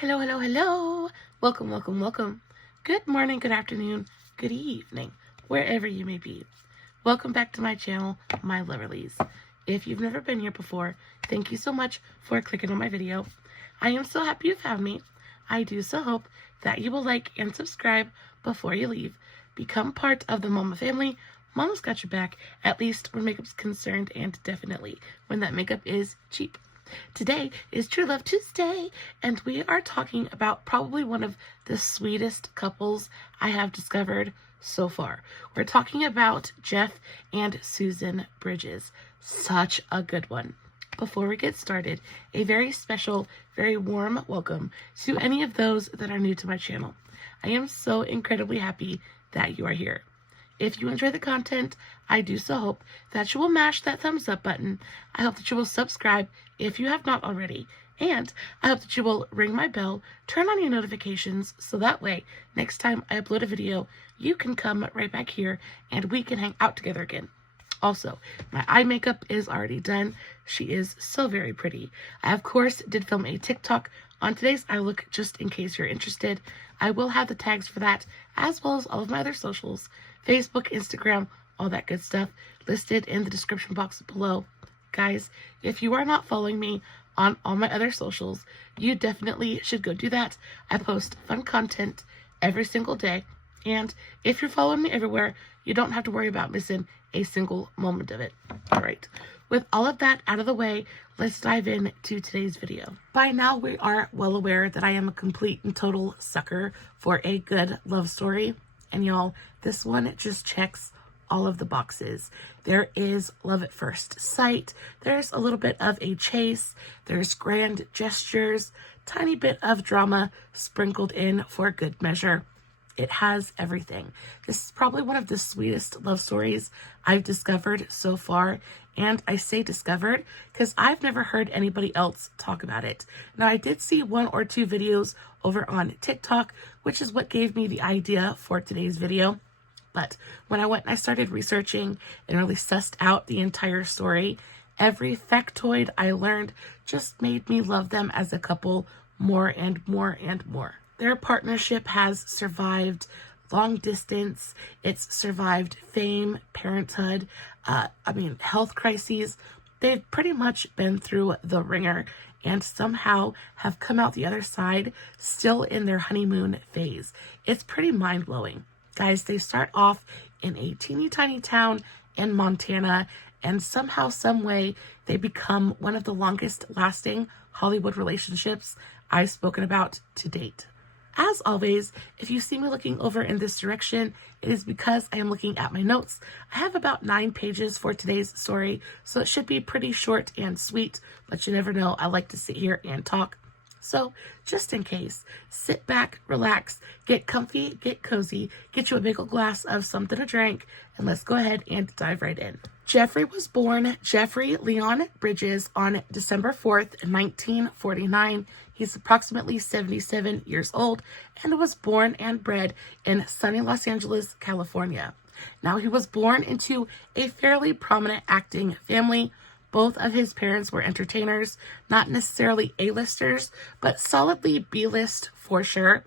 Hello, hello, hello. Welcome, welcome, welcome. Good morning, good afternoon, good evening, wherever you may be. Welcome back to my channel, my Loverlies. If you've never been here before, thank you so much for clicking on my video. I am so happy you found me. I do so hope that you will like and subscribe before you leave. Become part of the Mama family. Mama's got your back, at least where makeup's concerned, and definitely when that makeup is cheap. Today is True Love Tuesday, and we are talking about probably one of the sweetest couples I have discovered so far. We're talking about Jeff and Susan Bridges. Such a good one. Before we get started, a very special, very warm welcome to any of those that are new to my channel. I am so incredibly happy that you are here. If you enjoy the content, I do so hope that you will mash that thumbs up button. I hope that you will subscribe if you have not already. And I hope that you will ring my bell, turn on your notifications, so that way, next time I upload a video, you can come right back here and we can hang out together again. Also, my eye makeup is already done. She is so very pretty. I, of course, did film a TikTok on today's eye look, just in case you're interested. I will have the tags for that, as well as all of my other socials, Facebook, Instagram, all that good stuff, listed in the description box below. Guys, if you are not following me on all my other socials, you definitely should go do that. I post fun content every single day. And if you're following me everywhere, you don't have to worry about missing a single moment of it. All right. With all of that out of the way, let's dive into today's video. By now, we are well aware that I am a complete and total sucker for a good love story. And y'all, this one just checks all of the boxes. There is love at first sight. There's a little bit of a chase. There's grand gestures, tiny bit of drama sprinkled in for good measure. It has everything. This is probably one of the sweetest love stories I've discovered so far. And I say discovered because I've never heard anybody else talk about it. Now, I did see one or two videos over on TikTok, which is what gave me the idea for today's video. But when I went and I started researching and really sussed out the entire story, every factoid I learned just made me love them as a couple more and more and more. Their partnership has survived long distance. It's survived fame, parenthood, health crises. They've pretty much been through the ringer and somehow have come out the other side still in their honeymoon phase. It's pretty mind-blowing. Guys, they start off in a teeny tiny town in Montana, and somehow, some way, they become one of the longest lasting Hollywood relationships I've spoken about to date. As always, if you see me looking over in this direction, it is because I am looking at my notes. I have about 9 pages for today's story, so it should be pretty short and sweet, but you never know, I like to sit here and talk. So, just in case, sit back, relax, get comfy, get cozy, get you a big old glass of something to drink, and let's go ahead and dive right in. Jeffrey was born Jeffrey Leon Bridges on December 4th, 1949. He's approximately 77 years old and was born and bred in sunny Los Angeles, California. Now, he was born into a fairly prominent acting family. Both of his parents were entertainers, not necessarily A-listers, but solidly B-list for sure.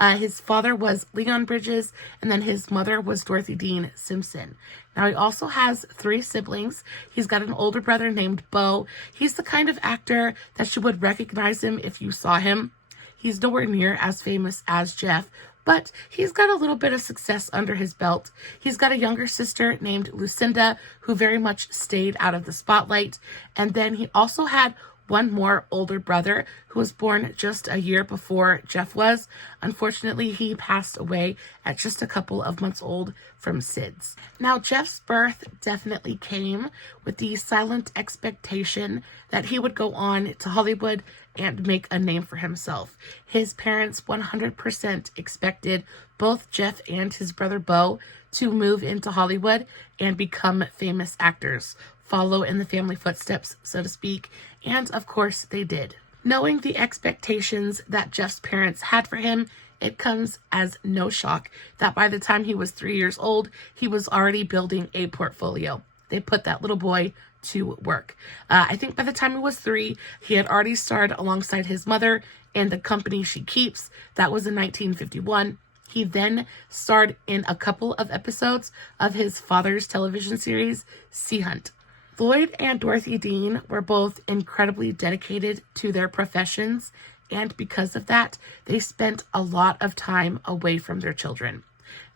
His father was Leon Bridges, and then his mother was Dorothy Dean Simpson. Now, he also has 3 siblings. He's got an older brother named Bo. He's the kind of actor that you would recognize him if you saw him. He's nowhere near as famous as Jeff, but he's got a little bit of success under his belt. He's got a younger sister named Lucinda, who very much stayed out of the spotlight. And then he also had one more older brother who was born just a year before Jeff was. Unfortunately, he passed away at just a couple of months old from SIDS. Now, Jeff's birth definitely came with the silent expectation that he would go on to Hollywood and make a name for himself. His parents 100% expected both Jeff and his brother Bo to move into Hollywood and become famous actors, follow in the family footsteps, so to speak, and of course they did. Knowing the expectations that Jeff's parents had for him, it comes as no shock that by the time he was 3 years old, he was already building a portfolio. They put that little boy to work. I think by the time he was 3, he had already starred alongside his mother in The Company She Keeps. That was in 1951. He then starred in a couple of episodes of his father's television series, Sea Hunt. Lloyd and Dorothy Dean were both incredibly dedicated to their professions, and because of that, they spent a lot of time away from their children.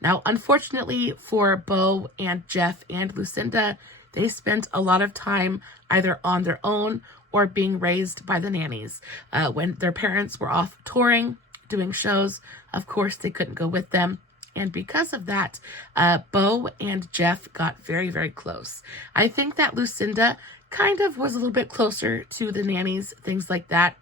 Now, unfortunately for Bo and Jeff and Lucinda, they spent a lot of time either on their own or being raised by the nannies. When their parents were off touring, doing shows, of course, they couldn't go with them. And because of that, Bo and Jeff got very, very close. I think that Lucinda kind of was a little bit closer to the nannies, things like that.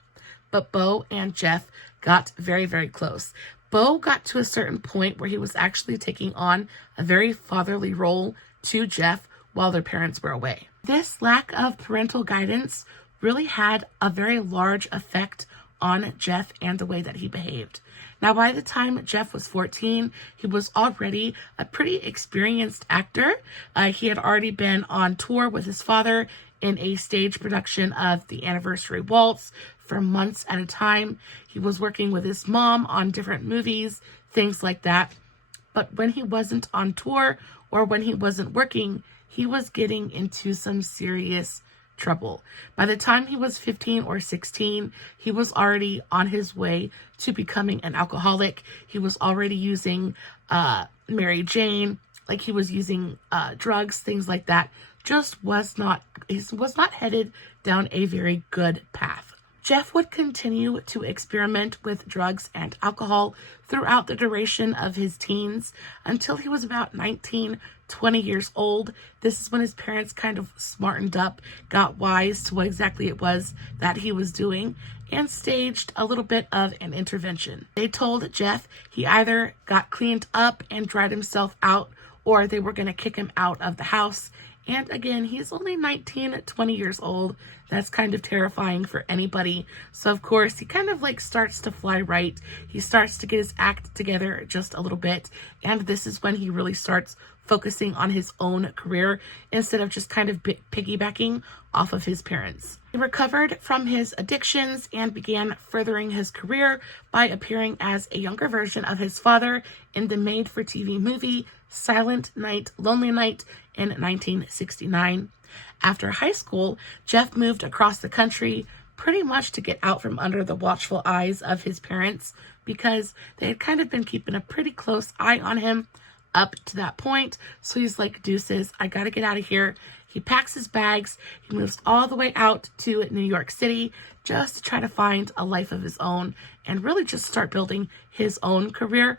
But Bo and Jeff got very, very close. Bo got to a certain point where he was actually taking on a very fatherly role to Jeff while their parents were away. This lack of parental guidance really had a very large effect on Jeff and the way that he behaved. Now, by the time Jeff was 14, he was already a pretty experienced actor. He had already been on tour with his father in a stage production of The Anniversary Waltz for months at a time. He was working with his mom on different movies, things like that. But when he wasn't on tour or when he wasn't working, he was getting into some serious trouble. By the time he was 15 or 16, he was already on his way to becoming an alcoholic. He was already using Mary Jane, like he was using drugs, things like that. He was not headed down a very good path. Jeff would continue to experiment with drugs and alcohol throughout the duration of his teens until he was about 19, 20 years old. This is when his parents kind of smartened up, got wise to what exactly it was that he was doing, and staged a little bit of an intervention. They told Jeff he either got cleaned up and dried himself out, or they were going to kick him out of the house. And again, he's only 19, 20 years old. That's kind of terrifying for anybody. So of course, he kind of like starts to fly right. He starts to get his act together just a little bit. And this is when he really starts focusing on his own career instead of just kind of piggybacking off of his parents. He recovered from his addictions and began furthering his career by appearing as a younger version of his father in the made-for-TV movie Silent Night, Lonely Night in 1969. After high school, Jeff moved across the country pretty much to get out from under the watchful eyes of his parents because they had kind of been keeping a pretty close eye on him up to that point. So he's like, deuces, I gotta get out of here. He packs his bags, he moves all the way out to New York City just to try to find a life of his own and really just start building his own career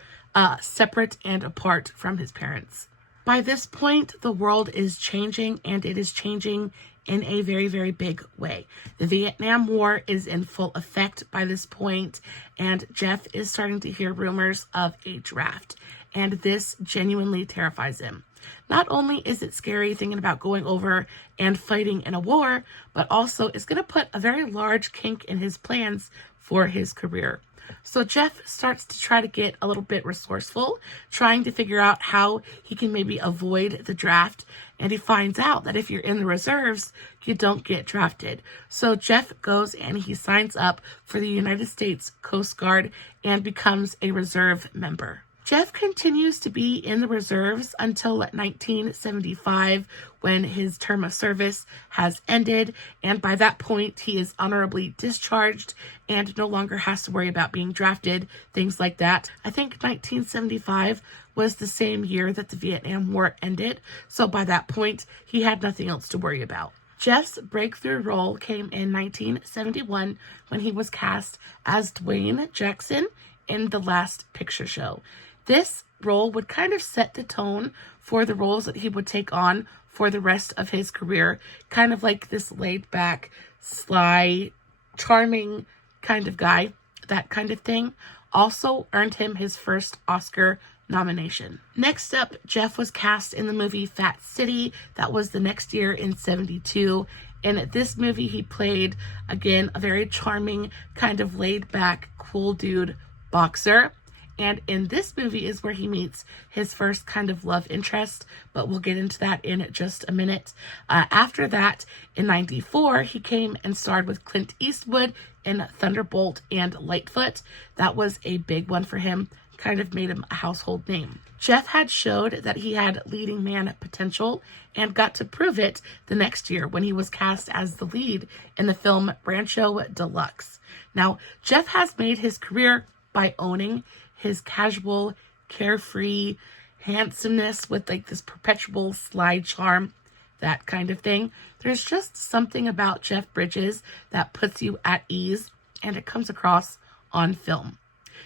separate and apart from his parents. By this point, the world is changing, and it is changing in a very, very big way. The Vietnam War is in full effect by this point, and Jeff is starting to hear rumors of a draft, and this genuinely terrifies him. Not only is it scary thinking about going over and fighting in a war, but also it's going to put a very large kink in his plans for his career. So Jeff starts to try to get a little bit resourceful, trying to figure out how he can maybe avoid the draft. And he finds out that if you're in the reserves, you don't get drafted. So Jeff goes and he signs up for the United States Coast Guard and becomes a reserve member. Jeff continues to be in the reserves until 1975 when his term of service has ended, and by that point he is honorably discharged and no longer has to worry about being drafted, things like that. I think 1975 was the same year that the Vietnam War ended, so by that point he had nothing else to worry about. Jeff's breakthrough role came in 1971 when he was cast as Dwayne Jackson in The Last Picture Show. This role would kind of set the tone for the roles that he would take on for the rest of his career, kind of like this laid-back, sly, charming kind of guy, that kind of thing. Also earned him his first Oscar nomination. Next up, Jeff was cast in the movie Fat City. That was the next year in 72. In this movie, he played, again, a very charming, kind of laid-back, cool dude boxer. And in this movie is where he meets his first kind of love interest, but we'll get into that in just a minute. After that, in 94, he came and starred with Clint Eastwood in Thunderbolt and Lightfoot. That was a big one for him, kind of made him a household name. Jeff had showed that he had leading man potential and got to prove it the next year when he was cast as the lead in the film Rancho Deluxe. Now, Jeff has made his career by owning his casual, carefree handsomeness with like this perpetual slide charm, that kind of thing. There's just something about Jeff Bridges that puts you at ease, and it comes across on film.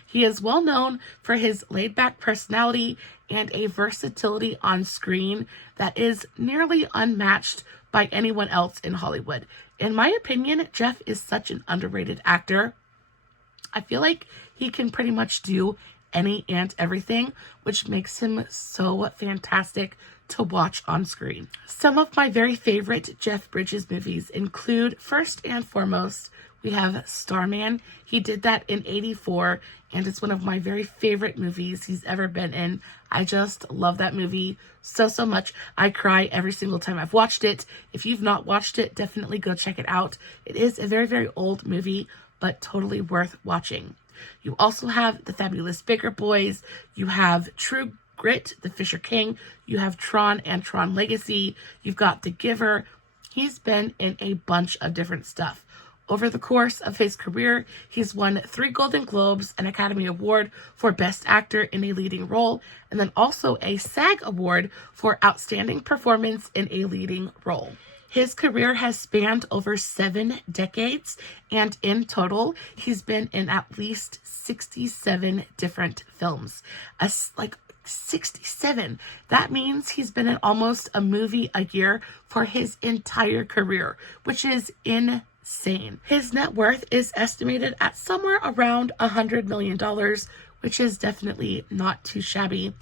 He is well known for his laid-back personality and a versatility on screen that is nearly unmatched by anyone else in Hollywood. In my opinion, Jeff is such an underrated actor. I feel like he can pretty much do any and everything, which makes him so fantastic to watch on screen. Some of my very favorite Jeff Bridges movies include, first and foremost, we have Starman. He did that in 84, and it's one of my very favorite movies he's ever been in. I just love that movie so much. I cry every single time I've watched it. If you've not watched it, definitely go check it out. It is a very old movie, but totally worth watching. You also have The Fabulous Baker Boys. You have True Grit, The Fisher King. You have Tron and Tron Legacy. You've got The Giver. He's been in a bunch of different stuff. Over the course of his career, he's won 3 Golden Globes, an Academy Award for Best Actor in a Leading Role, and then also a SAG Award for Outstanding Performance in a Leading Role. His career has spanned over 7 decades, and in total, he's been in at least 67 different films. 67. That means he's been in almost a movie a year for his entire career, which is insane. His net worth is estimated at somewhere around $100 million, which is definitely not too shabby.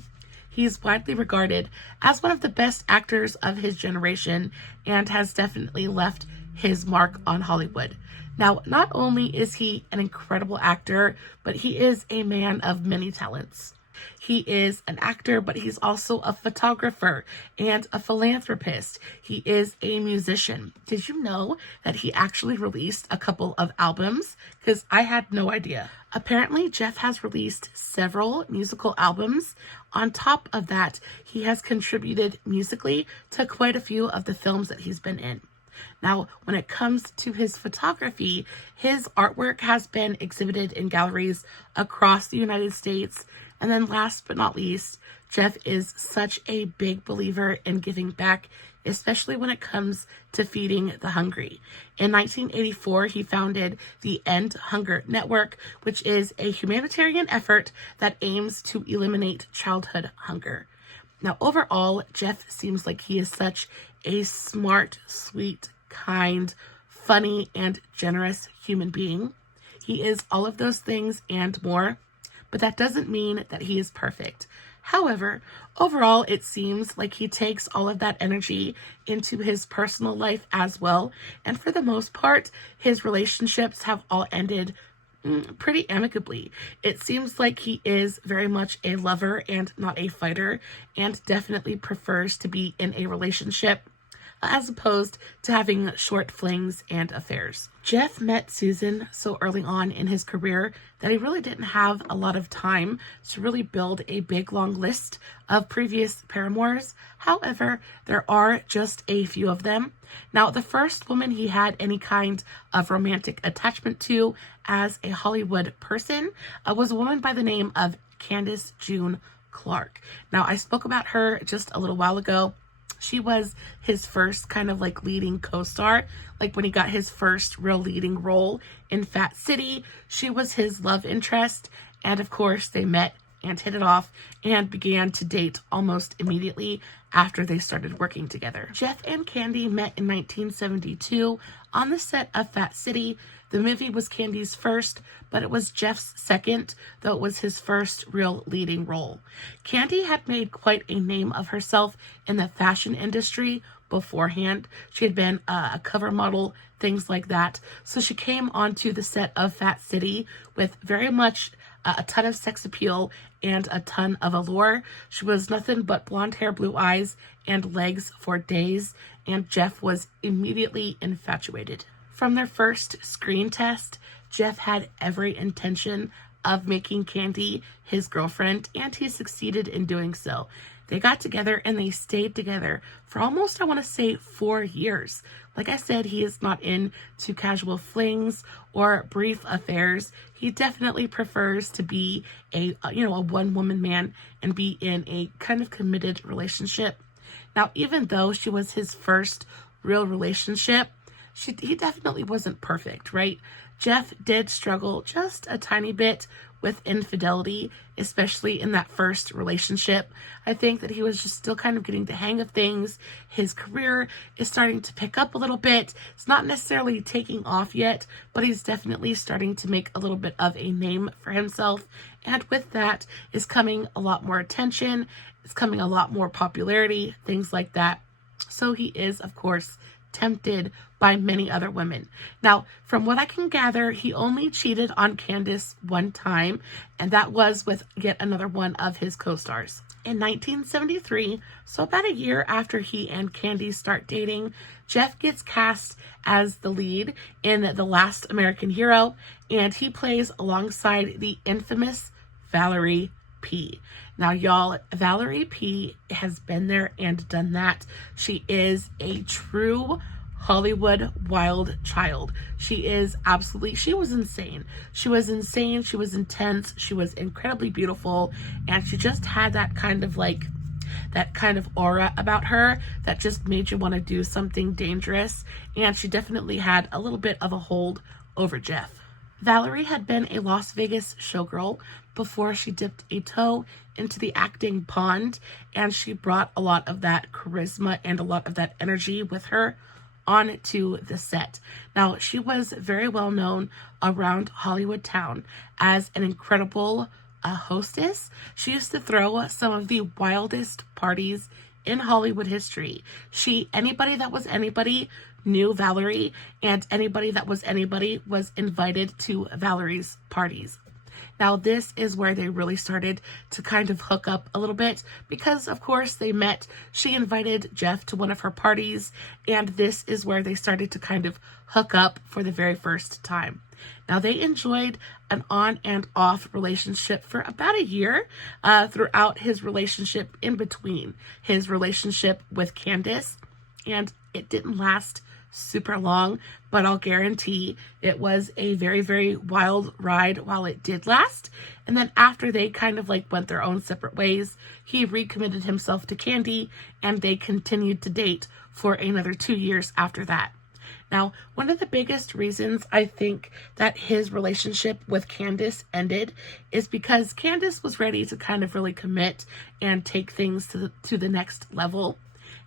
He's widely regarded as one of the best actors of his generation and has definitely left his mark on Hollywood. Now, not only is he an incredible actor, but he is a man of many talents. He is an actor, but he's also a photographer and a philanthropist. He is a musician. Did you know that he actually released a couple of albums? Because I had no idea. Apparently, Jeff has released several musical albums. On top of that, he has contributed musically to quite a few of the films that he's been in. Now, when it comes to his photography, his artwork has been exhibited in galleries across the United States. And then last but not least, Jeff is such a big believer in giving back, especially when it comes to feeding the hungry. In 1984, he founded the End Hunger Network, which is a humanitarian effort that aims to eliminate childhood hunger. Now, overall, Jeff seems like he is such a smart, sweet, kind, funny, and generous human being. He is all of those things and more, but that doesn't mean that he is perfect. However, overall, it seems like he takes all of that energy into his personal life as well, and for the most part, his relationships have all ended pretty amicably. It seems like he is very much a lover and not a fighter, and definitely prefers to be in a relationship as opposed to having short flings and affairs. Jeff met Susan so early on in his career that he really didn't have a lot of time to really build a big long list of previous paramours. However, there are just a few of them. Now, the first woman he had any kind of romantic attachment to as a Hollywood person was a woman by the name of Candace June Clark. Now, I spoke about her just a little while ago. She was his first kind of like leading co-star, like when he got his first real leading role in Fat City. She was his love interest, and of course they met and hit it off and began to date almost immediately after they started working together. Jeff and Candy met in 1972 on the set of Fat City. The movie was Candy's first, but it was Jeff's second, though it was his first real leading role. Candy had made quite a name of herself in the fashion industry beforehand. She had been a cover model, things like that. So she came onto the set of Fat City with very much a ton of sex appeal, and a ton of allure. She was nothing but blonde hair, blue eyes, and legs for days, and Jeff was immediately infatuated. From their first screen test, Jeff had every intention of making Candy his girlfriend, and he succeeded in doing so. They got together and they stayed together for almost, I want to say, 4 years. Like I said, he is not into casual flings or brief affairs. He definitely prefers to be a one-woman man and be in a kind of committed relationship. Now, even though she was his first real relationship, he definitely wasn't perfect, right? Jeff did struggle just a tiny bit with infidelity, especially in that first relationship. I think that he was just still kind of getting the hang of things. His career is starting to pick up a little bit. It's not necessarily taking off yet, but he's definitely starting to make a little bit of a name for himself. And with that is coming a lot more attention. It's coming a lot more popularity, things like that. So he is, of course, tempted by many other women. Now, from what I can gather, he only cheated on Candace one time, and that was with yet another one of his co-stars. In 1973, so about a year after he and Candy start dating, Jeff gets cast as the lead in The Last American Hero, and he plays alongside the infamous Valerie P. Now, y'all, Valerie P has been there and done that. She is a true Hollywood wild child. She was insane. She was insane. She was intense. She was incredibly beautiful. And she just had that kind of aura about her that just made you want to do something dangerous. And she definitely had a little bit of a hold over Jeff. Valerie had been a Las Vegas showgirl before she dipped a toe into the acting pond, and she brought a lot of that charisma and a lot of that energy with her onto the set. Now, she was very well known around Hollywood town as an incredible hostess. She used to throw some of the wildest parties in Hollywood history. Anybody that was anybody knew Valerie, and anybody that was anybody was invited to Valerie's parties. Now, this is where they really started to kind of hook up a little bit because, of course, they met. She invited Jeff to one of her parties, and this is where they started to kind of hook up for the very first time. Now, they enjoyed an on and off relationship for about a year throughout his relationship in between his relationship with Candace, and it didn't last super long, but I'll guarantee it was a very, very wild ride while it did last. And then after they kind of went their own separate ways, he recommitted himself to Candy, and they continued to date for another 2 years after that. Now, one of the biggest reasons I think that his relationship with Candace ended is because Candace was ready to kind of really commit and take things to the next level.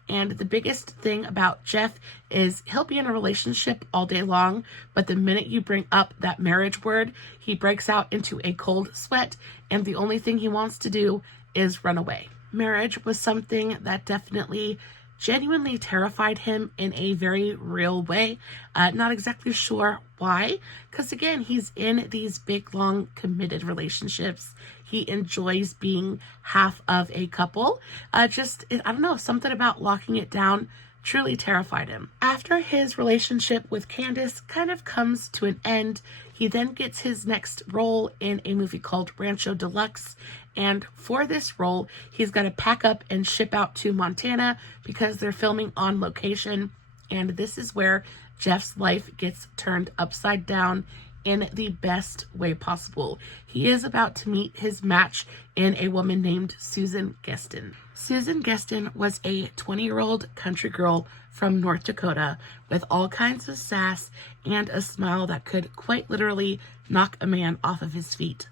And the biggest thing about Jeff is he'll be in a relationship all day long, but the minute you bring up that marriage word, he breaks out into a cold sweat, and the only thing he wants to do is run away. Marriage was something that definitely genuinely terrified him in a very real way. Not exactly sure why, because again, he's in these big, long, committed relationships. He enjoys being half of a couple. I don't know, something about locking it down truly terrified him. After his relationship with Candace kind of comes to an end, he then gets his next role in a movie called Rancho Deluxe. And for this role, he's got to pack up and ship out to Montana because they're filming on location. And this is where Jeff's life gets turned upside down in the best way possible. He is about to meet his match in a woman named Susan Geston. Susan Geston was a 20-year-old country girl from North Dakota with all kinds of sass and a smile that could quite literally knock a man off of his feet.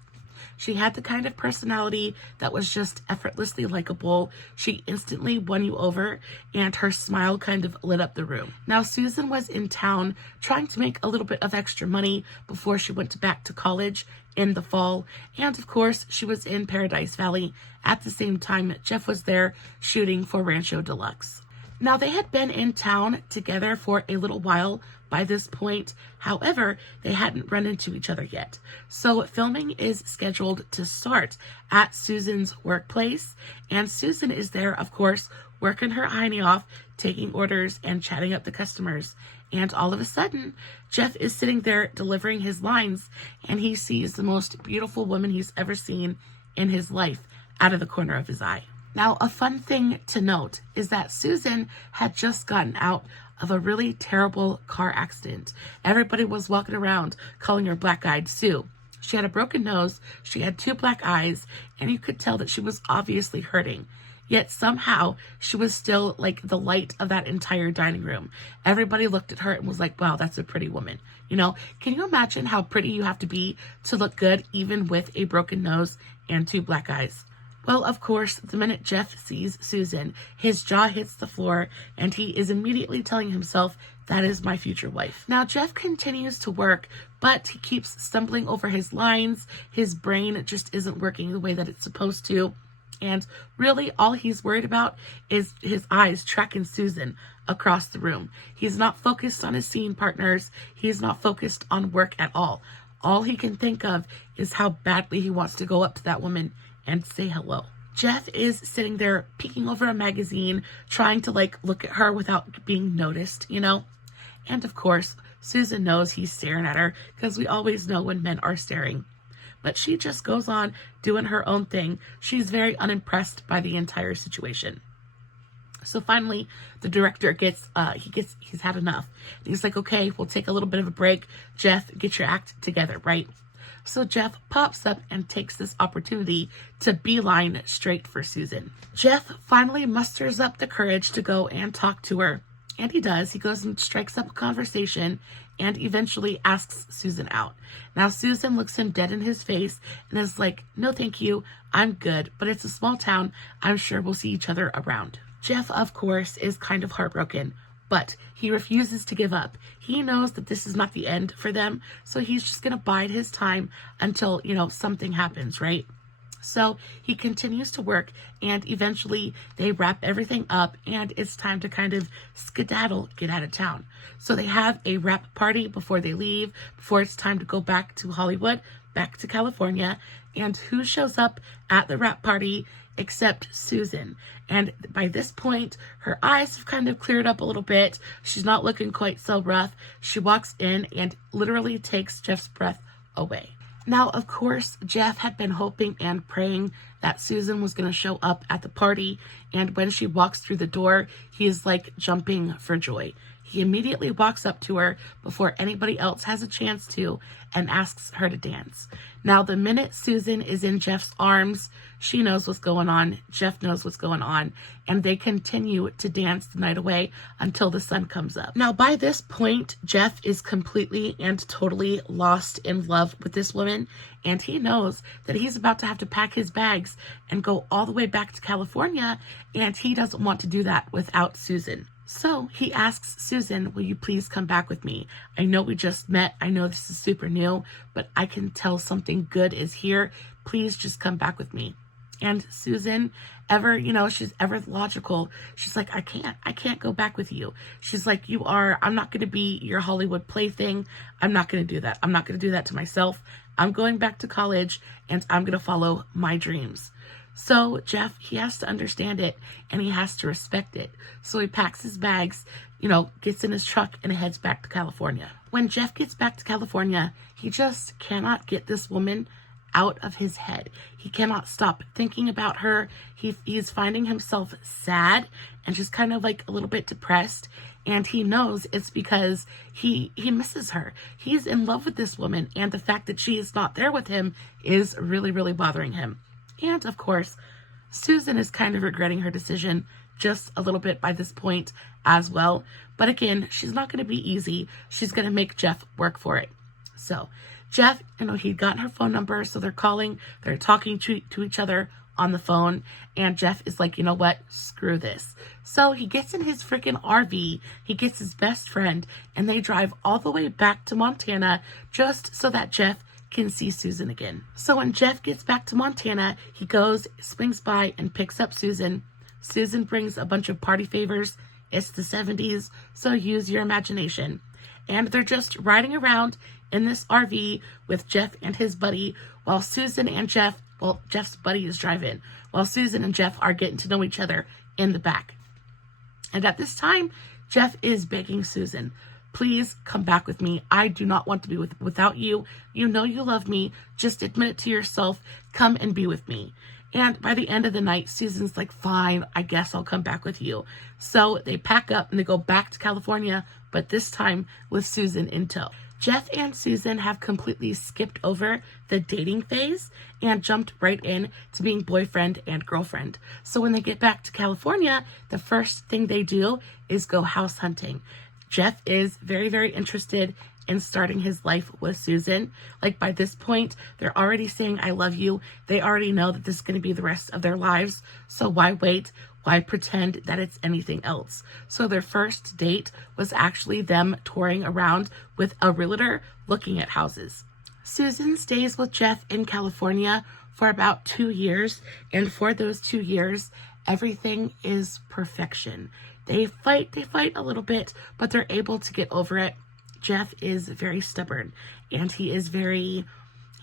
She had the kind of personality that was just effortlessly likable. She instantly won you over, and her smile kind of lit up the room. Now, Susan was in town trying to make a little bit of extra money before she went back to college in the fall. And of course, she was in Paradise Valley at the same time Jeff was there shooting for Rancho Deluxe. Now, they had been in town together for a little while by this point. However, they hadn't run into each other yet. So filming is scheduled to start at Susan's workplace, and Susan is there, of course, working her hiney off, taking orders and chatting up the customers. And all of a sudden, Jeff is sitting there delivering his lines, and he sees the most beautiful woman he's ever seen in his life out of the corner of his eye. Now, a fun thing to note is that Susan had just gotten out of a really terrible car accident. Everybody was walking around calling her Black-Eyed Sue. She had a broken nose, she had 2 black eyes, and you could tell that she was obviously hurting. Yet somehow she was still like the light of that entire dining room. Everybody looked at her and was like, wow, that's a pretty woman. You know, can you imagine how pretty you have to be to look good even with a broken nose and 2 black eyes? Well, of course, the minute Jeff sees Susan, his jaw hits the floor and he is immediately telling himself, that is my future wife. Now, Jeff continues to work, but he keeps stumbling over his lines. His brain just isn't working the way that it's supposed to. And really, all he's worried about is his eyes tracking Susan across the room. He's not focused on his scene partners. He's not focused on work at all. All he can think of is how badly he wants to go up to that woman and say hello. Jeff is sitting there peeking over a magazine, trying to look at her without being noticed, you know? And of course, Susan knows he's staring at her, because we always know when men are staring. But she just goes on doing her own thing. She's very unimpressed by the entire situation. So finally, the director he's had enough. And he's like, okay, we'll take a little bit of a break. Jeff, get your act together, right? So Jeff pops up and takes this opportunity to beeline straight for Susan. Jeff finally musters up the courage to go and talk to her. And he does. He goes and strikes up a conversation and eventually asks Susan out. Now, Susan looks him dead in his face and is like, no, thank you. I'm good, but it's a small town. I'm sure we'll see each other around. Jeff, of course, is kind of heartbroken, but he refuses to give up. He knows that this is not the end for them, so he's just going to bide his time until, something happens, right? So he continues to work, and eventually they wrap everything up, and it's time to kind of skedaddle, get out of town. So they have a wrap party before they leave, before it's time to go back to Hollywood, back to California. And who shows up at the wrap party except Susan? And by this point, her eyes have kind of cleared up a little bit. She's not looking quite so rough. She walks in and literally takes Jeff's breath away. Now, of course, Jeff had been hoping and praying that Susan was going to show up at the party, and when she walks through the door, he is like jumping for joy. He immediately walks up to her before anybody else has a chance to and asks her to dance. Now, the minute Susan is in Jeff's arms, she knows what's going on. Jeff knows what's going on. And they continue to dance the night away until the sun comes up. Now, by this point, Jeff is completely and totally lost in love with this woman. And he knows that he's about to have to pack his bags and go all the way back to California. And he doesn't want to do that without Susan. So he asks Susan, will you please come back with me? I know we just met. I know this is super new, but I can tell something good is here. Please just come back with me. And Susan, she's ever logical. She's like, I can't go back with you. She's like, I'm not going to be your Hollywood plaything. I'm not going to do that. I'm not going to do that to myself. I'm going back to college and I'm going to follow my dreams. So Jeff, he has to understand it and he has to respect it. So he packs his bags, gets in his truck and heads back to California. When Jeff gets back to California, he just cannot get this woman out of his head. He cannot stop thinking about her. He's finding himself sad and just kind of like a little bit depressed. And he knows it's because he misses her. He's in love with this woman, and the fact that she is not there with him is really, really bothering him. And of course, Susan is kind of regretting her decision just a little bit by this point as well. But again, she's not going to be easy. She's going to make Jeff work for it. So Jeff, he'd gotten her phone number, so they're talking to each other on the phone, and Jeff is like, you know what, screw this. So he gets in his freaking RV, he gets his best friend, and they drive all the way back to Montana just so that Jeff can see Susan again. So when Jeff gets back to Montana, he goes, swings by, and picks up Susan. Susan brings a bunch of party favors. It's the 70s, so use your imagination. and they're just riding around in this RV with Jeff and his buddy while Susan and Jeff, well, Jeff's buddy is driving, while Susan and Jeff are getting to know each other in the back. And at this time, Jeff is begging Susan, please come back with me. I do not want to be without you. You know you love me. Just admit it to yourself. Come and be with me. And by the end of the night, Susan's like, fine, I guess I'll come back with you. So they pack up and they go back to California, but this time with Susan in tow. Jeff and Susan have completely skipped over the dating phase and jumped right in to being boyfriend and girlfriend. So when they get back to California, the first thing they do is go house hunting. Jeff is very, very interested in starting his life with Susan. Like by this point, they're already saying, I love you. They already know that this is going to be the rest of their lives. So why wait? Why pretend that it's anything else? So their first date was actually them touring around with a realtor looking at houses. Susan stays with Jeff in California for about 2 years. And for those 2 years, everything is perfection. They fight a little bit, but they're able to get over it. Jeff is very stubborn and he is very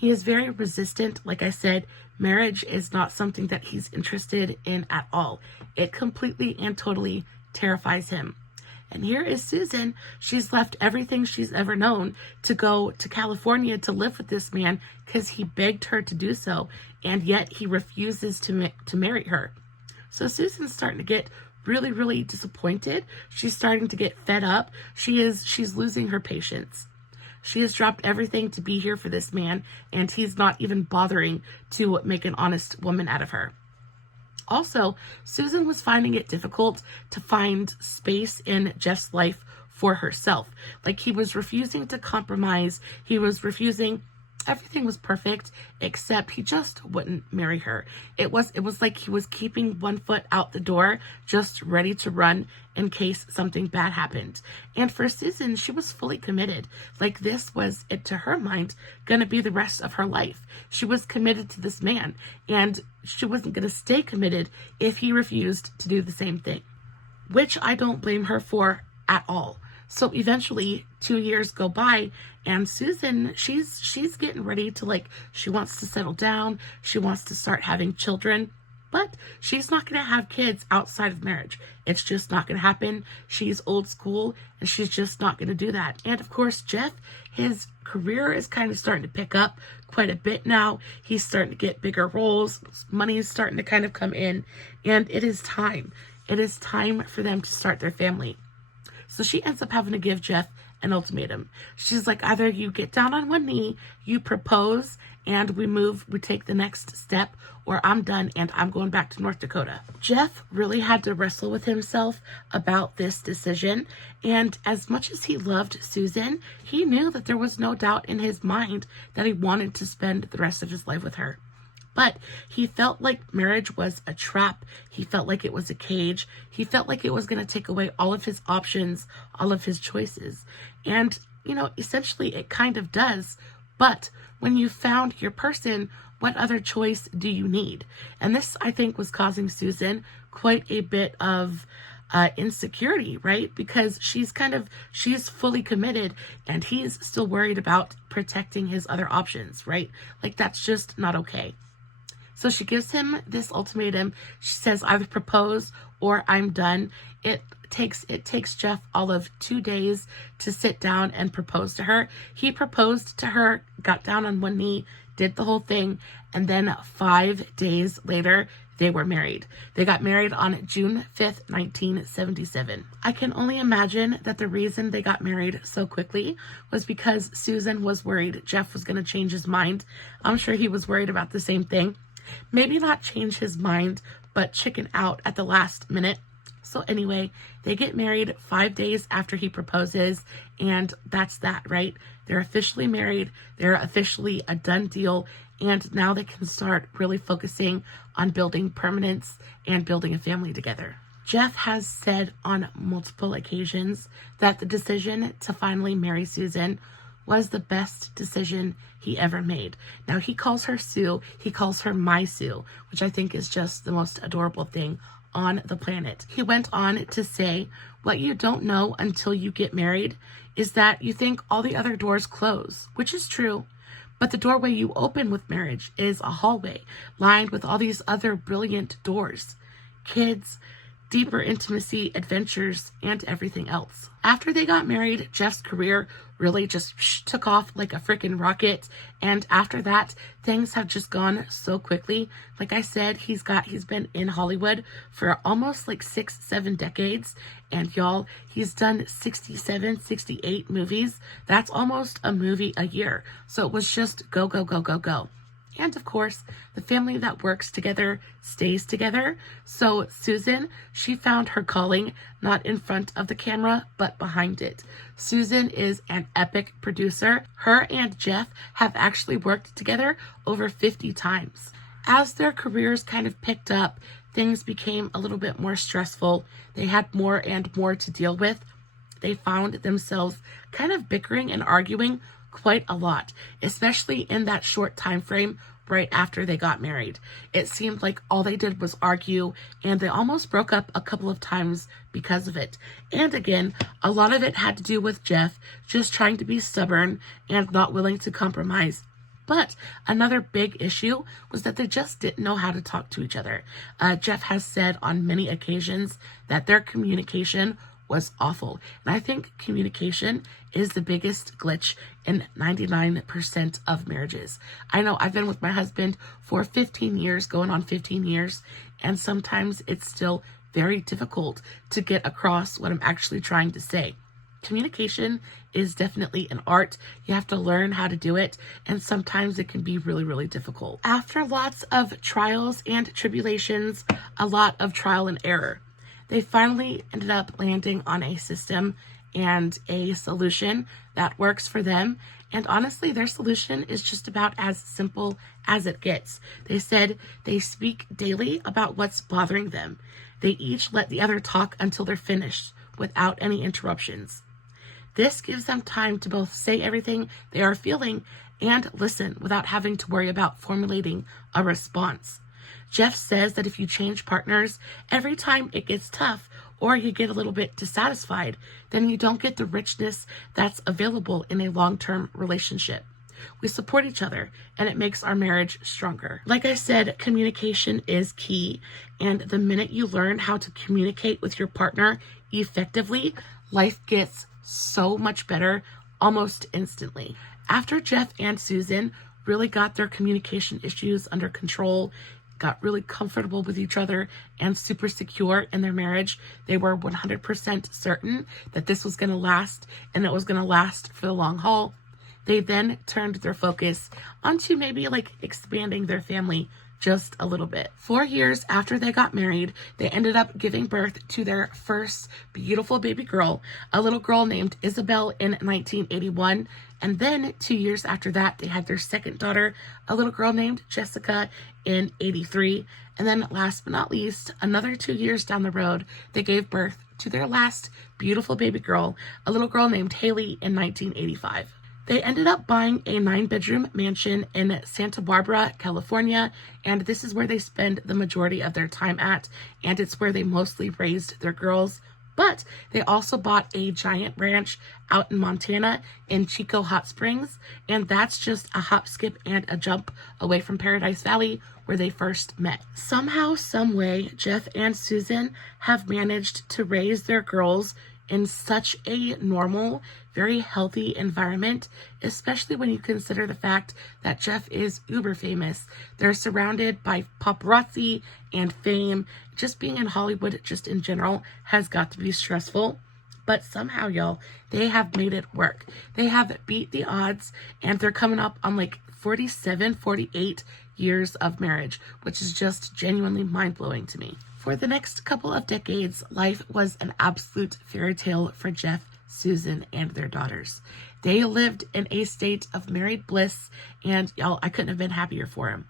resistant. Like I said, marriage is not something that he's interested in at all. It completely and totally terrifies him. And here is Susan. She's left everything she's ever known to go to California to live with this man because he begged her to do so, and yet he refuses to marry her. So Susan's starting to get really, really disappointed. She's starting to get fed up. She's losing her patience. She has dropped everything to be here for this man, and he's not even bothering to make an honest woman out of her. Also, Susan was finding it difficult to find space in Jeff's life for herself. Like he was refusing to compromise. Everything was perfect, except he just wouldn't marry her. It was like he was keeping one foot out the door, just ready to run in case something bad happened. And for Susan, she was fully committed. Like this was, it to her mind, going to be the rest of her life. She was committed to this man, and she wasn't going to stay committed if he refused to do the same thing, which I don't blame her for at all. So eventually 2 years go by, and Susan, she's getting ready to, she wants to settle down. She wants to start having children, but she's not going to have kids outside of marriage. It's just not going to happen. She's old school, and she's just not going to do that. And of course, Jeff, his career is kind of starting to pick up quite a bit now. He's starting to get bigger roles. Money is starting to kind of come in, and it is time. It is time for them to start their family. So she ends up having to give Jeff an ultimatum. She's like, either you get down on one knee, you propose, and we take the next step, or I'm done and I'm going back to North Dakota. Jeff really had to wrestle with himself about this decision. And as much as he loved Susan, he knew that there was no doubt in his mind that he wanted to spend the rest of his life with her. But he felt like marriage was a trap. He felt like it was a cage. He felt like it was going to take away all of his options, all of his choices. And, essentially it kind of does. But when you found your person, what other choice do you need? And this, I think, was causing Susan quite a bit of insecurity, right? Because she's fully committed and he's still worried about protecting his other options, right? Like that's just not okay. So she gives him this ultimatum. She says, either propose or I'm done. It takes Jeff all of 2 days to sit down and propose to her. He proposed to her, got down on one knee, did the whole thing, and then 5 days later, they were married. They got married on June 5th, 1977. I can only imagine that the reason they got married so quickly was because Susan was worried Jeff was going to change his mind. I'm sure he was worried about the same thing. Maybe not change his mind, but chicken out at the last minute. So anyway, they get married 5 days after he proposes, and that's that, right? They're officially married. They're officially a done deal, and now they can start really focusing on building permanence and building a family together. Jeff has said on multiple occasions that the decision to finally marry Susan was the best decision he ever made. Now, he calls her Sue. He calls her my Sue, which I think is just the most adorable thing on the planet. He went on to say, what you don't know until you get married is that you think all the other doors close, which is true. But the doorway you open with marriage is a hallway lined with all these other brilliant doors. Kids, deeper intimacy, adventures, and everything else. After they got married, Jeff's career really just took off like a freaking rocket. And after that, things have just gone so quickly. Like I said, he's been in Hollywood for almost like 6-7 decades. And y'all, he's done 67, 68 movies. That's almost a movie a year. So it was just go, go, go, go, go. And of course, the family that works together stays together. So Susan, she found her calling not in front of the camera, but behind it. Susan is an epic producer. Her and Jeff have actually worked together over 50 times. As their careers kind of picked up, things became a little bit more stressful. They had more and more to deal with. They found themselves kind of bickering and arguing quite a lot, especially in that short time frame right after they got married. It seemed like all they did was argue, and they almost broke up a couple of times because of it. And again, a lot of it had to do with Jeff just trying to be stubborn and not willing to compromise. But another big issue was that they just didn't know how to talk to each other. Jeff has said on many occasions that their communication was awful. And I think communication is the biggest glitch in 99% of marriages. I know I've been with my husband for 15 years, going on 15 years, and sometimes it's still very difficult to get across what I'm actually trying to say. Communication is definitely an art. You have to learn how to do it, and sometimes it can be really, really difficult. After lots of trials and tribulations, a lot of trial and error, they finally ended up landing on a system and a solution that works for them. And honestly, their solution is just about as simple as it gets. They said they speak daily about what's bothering them. They each let the other talk until they're finished without any interruptions. This gives them time to both say everything they are feeling and listen without having to worry about formulating a response. Jeff says that if you change partners every time it gets tough or you get a little bit dissatisfied, then you don't get the richness that's available in a long-term relationship. We support each other, and it makes our marriage stronger. Like I said, communication is key, and the minute you learn how to communicate with your partner effectively, life gets so much better almost instantly. After Jeff and Susan really got their communication issues under control, got really comfortable with each other and super secure in their marriage, they were 100% certain that this was going to last, and it was going to last for the long haul. They then turned their focus onto maybe like expanding their family just a little bit. 4 years after they got married, they ended up giving birth to their first beautiful baby girl, a little girl named Isabel in 1981. And then 2 years after that, they had their second daughter, a little girl named Jessica in 83. And then last but not least, another 2 years down the road, they gave birth to their last beautiful baby girl, a little girl named Haley in 1985. They ended up buying a 9-bedroom mansion in Santa Barbara, California, and this is where they spend the majority of their time at, and it's where they mostly raised their girls. But they also bought a giant ranch out in Montana in Chico Hot Springs, and that's just a hop, skip, and a jump away from Paradise Valley, where they first met. Somehow, some way, Jeff and Susan have managed to raise their girls in such a normal, very healthy environment, especially when you consider the fact that Jeff is uber famous. They're surrounded by paparazzi and fame. Just being in Hollywood, just in general, has got to be stressful. But somehow, y'all, they have made it work. They have beat the odds, and they're coming up on like 47, 48 years of marriage, which is just genuinely mind-blowing to me. For the next couple of decades, life was an absolute fairy tale for Jeff, Susan, and their daughters. They lived in a state of married bliss, and y'all, I couldn't have been happier for them.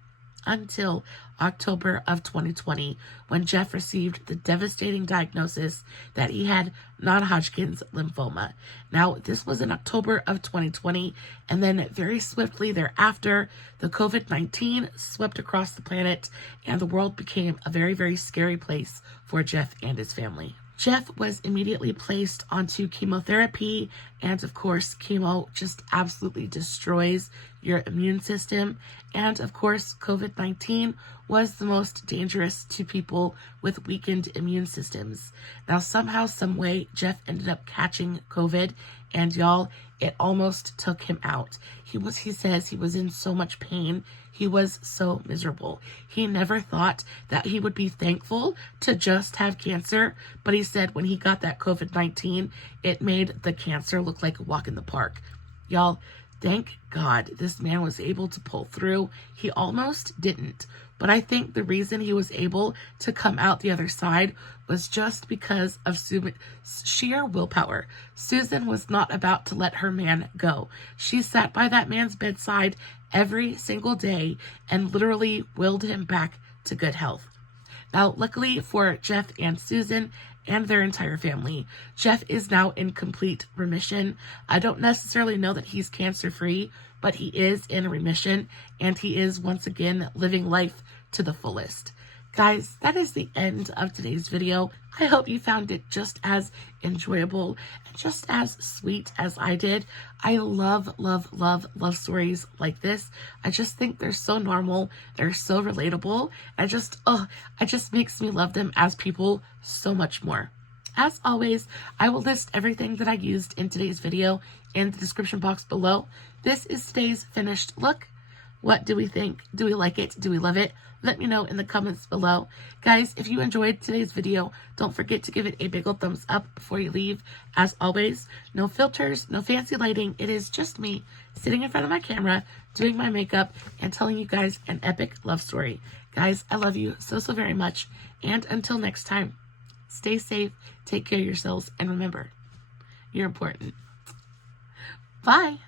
Until October of 2020, when Jeff received the devastating diagnosis that he had non-Hodgkin's lymphoma. Now, this was in October of 2020, and then very swiftly thereafter, the COVID-19 swept across the planet, and the world became a very, very scary place for Jeff and his family. Jeff was immediately placed onto chemotherapy, and of course, chemo just absolutely destroys your immune system. And of course, COVID-19 was the most dangerous to people with weakened immune systems. Now, somehow, some way, Jeff ended up catching COVID, and y'all, it almost took him out. He says he was in so much pain. He was so miserable. He never thought that he would be thankful to just have cancer, but he said when he got that COVID-19, it made the cancer look like a walk in the park. Y'all, thank God this man was able to pull through. He almost didn't, but I think the reason he was able to come out the other side was just because of sheer willpower. Susan was not about to let her man go. She sat by that man's bedside every single day and literally willed him back to good health. Now, luckily for Jeff and Susan and their entire family, Jeff is now in complete remission. I don't necessarily know that he's cancer-free, but he is in remission, and he is once again living life to the fullest. Guys, that is the end of today's video. I hope you found it just as enjoyable and just as sweet as I did. I love, love, love, love stories like this. I just think they're so normal. They're so relatable. It just makes me love them as people so much more. As always, I will list everything that I used in today's video in the description box below. This is today's finished look. What do we think? Do we like it? Do we love it? Let me know in the comments below. Guys, if you enjoyed today's video, don't forget to give it a big old thumbs up before you leave. As always, no filters, no fancy lighting. It is just me sitting in front of my camera, doing my makeup, and telling you guys an epic love story. Guys, I love you so, so very much. And until next time, stay safe, take care of yourselves, and remember, you're important. Bye.